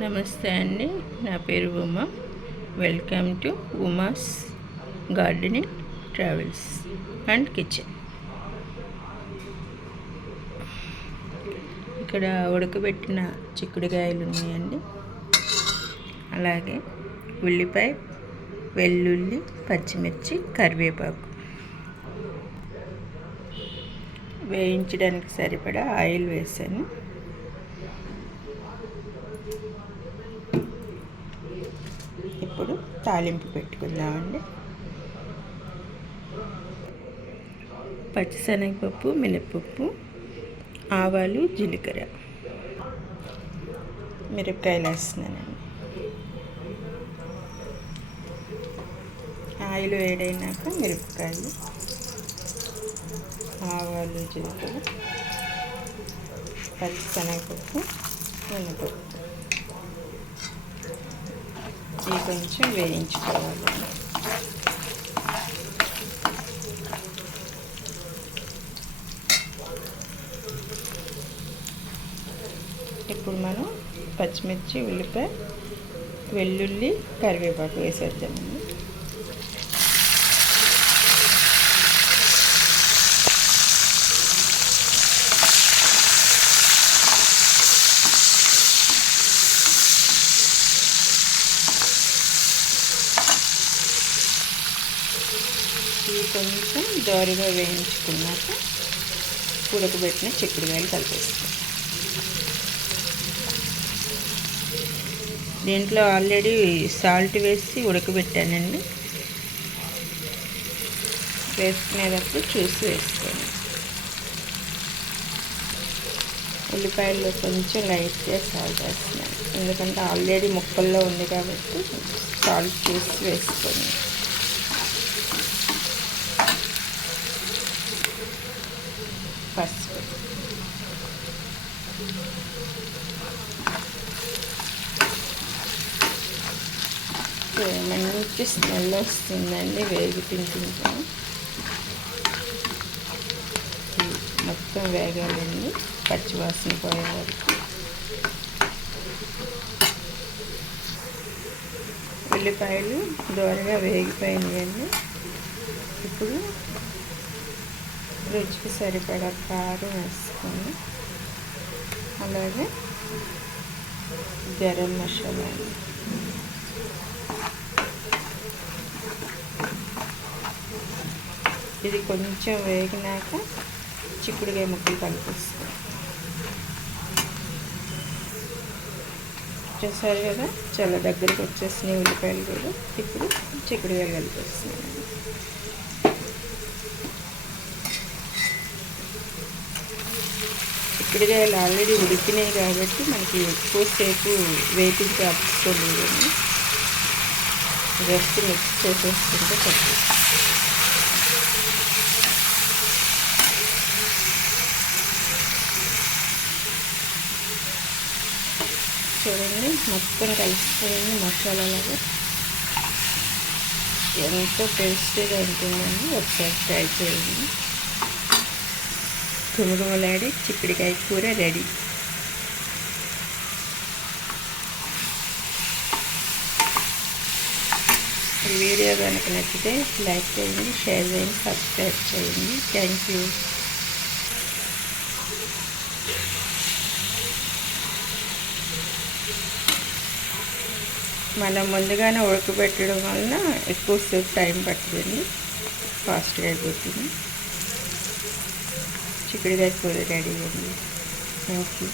నమస్తే అండి, నా పేరు Uma. Welcome to Uma's gardening travels and kitchen. ఇక్కడ ఉడకబెట్టిన చిక్కుడుకాయలు ఉన్నాయండి, అలాగే ఉల్లిపాయ, వెల్లుల్లి, పచ్చిమిర్చి, కరివేపాకు. వేయించడానికి సరిపడా ఆయిల్ వేసాను. ఇప్పుడు తాలింపు పెట్టుకుందామండి. పచ్చిశనగపప్పు, మినపప్పు, ఆవాలు, జీలకర్ర, మిరపకాయలు వేస్తున్నానండి. ఆయిల్ వేడైనాక మిరపకాయలు, ఆవాలు, జీలకర్ర, పచ్చిశనగపప్పు, మినపప్పు ఇవి కొంచెం వేయించుకోవాలి. ఇప్పుడు మనం పచ్చిమిర్చి, ఉల్లిపాయ, వెల్లుల్లి, కరివేపాకు వేసేద్దామండి. ఇవి కొంచెం దోరగా వేయించుకున్నాక ఉడకబెట్టిన చిక్కుడుకాయలు కలిపేస్తాం. దీంట్లో ఆల్రెడీ సాల్ట్ వేసి ఉడకబెట్టానండి. వేసుకునేటప్పుడు చూసి వేసుకోండి. ఉల్లిపాయల్లో కొంచెం లైట్గా సాల్ట్ వేస్తున్నాను, ఎందుకంటే ఆల్రెడీ ముక్కల్లో ఉంది కాబట్టి సాల్ట్ చూసి వేసుకోండి. పసుపు, మంచి స్మెల్ వస్తుందండి వేగిపించుకుంటాము. మొత్తం వేగాలండి, పచ్చివాసన పోయే వరకు. ఉల్లిపాయలు దోరగా వేగిపోయినాయండి. ఇప్పుడు రుచికి సరిపడా కారం వేసుకొని, అలాగే గరం మసాలా, ఇది కొంచెం వేగినాక చిక్కుడుకాయ ముక్కలు కలిపిస్తాం. చూసారు కదా, చాలా దగ్గరికి వచ్చేసినాయి ఉల్లిపాయలు కూడా. ఇప్పుడు చిక్కుడుకాయలు కలిపిస్తున్నాను. చిక్కుడుకాయలు ఆల్రెడీ ఉడికినాయి కాబట్టి మనకి ఎక్కువసేపు వేపించి అవసరం లేదండి. జస్ట్ మిక్స్ చేసేస్తుంటే చెప్పు. చూడండి, మొత్తం కలిసిపోయింది మసాలాలాగా. ఎంతో టేస్టీగా ఉంటుందండి, ఒకసారి ట్రై చేయండి. గుమగుమలాడి చిక్కుడుకాయ కూర రెడీ. ఈ వీడియో కనుక నచ్చితే లైక్ చేయండి, షేర్ చేయండి, సబ్స్క్రైబ్ చేయండి. Thank you. మనం ముందుగానే ఉడకబెట్టడం వలన ఎక్కువసేపు టైం పడుతుందండి, ఫాస్ట్గా అయిపోతుంది. చిక్కుడుకాయ కూర రెడీ అండి. Thank you.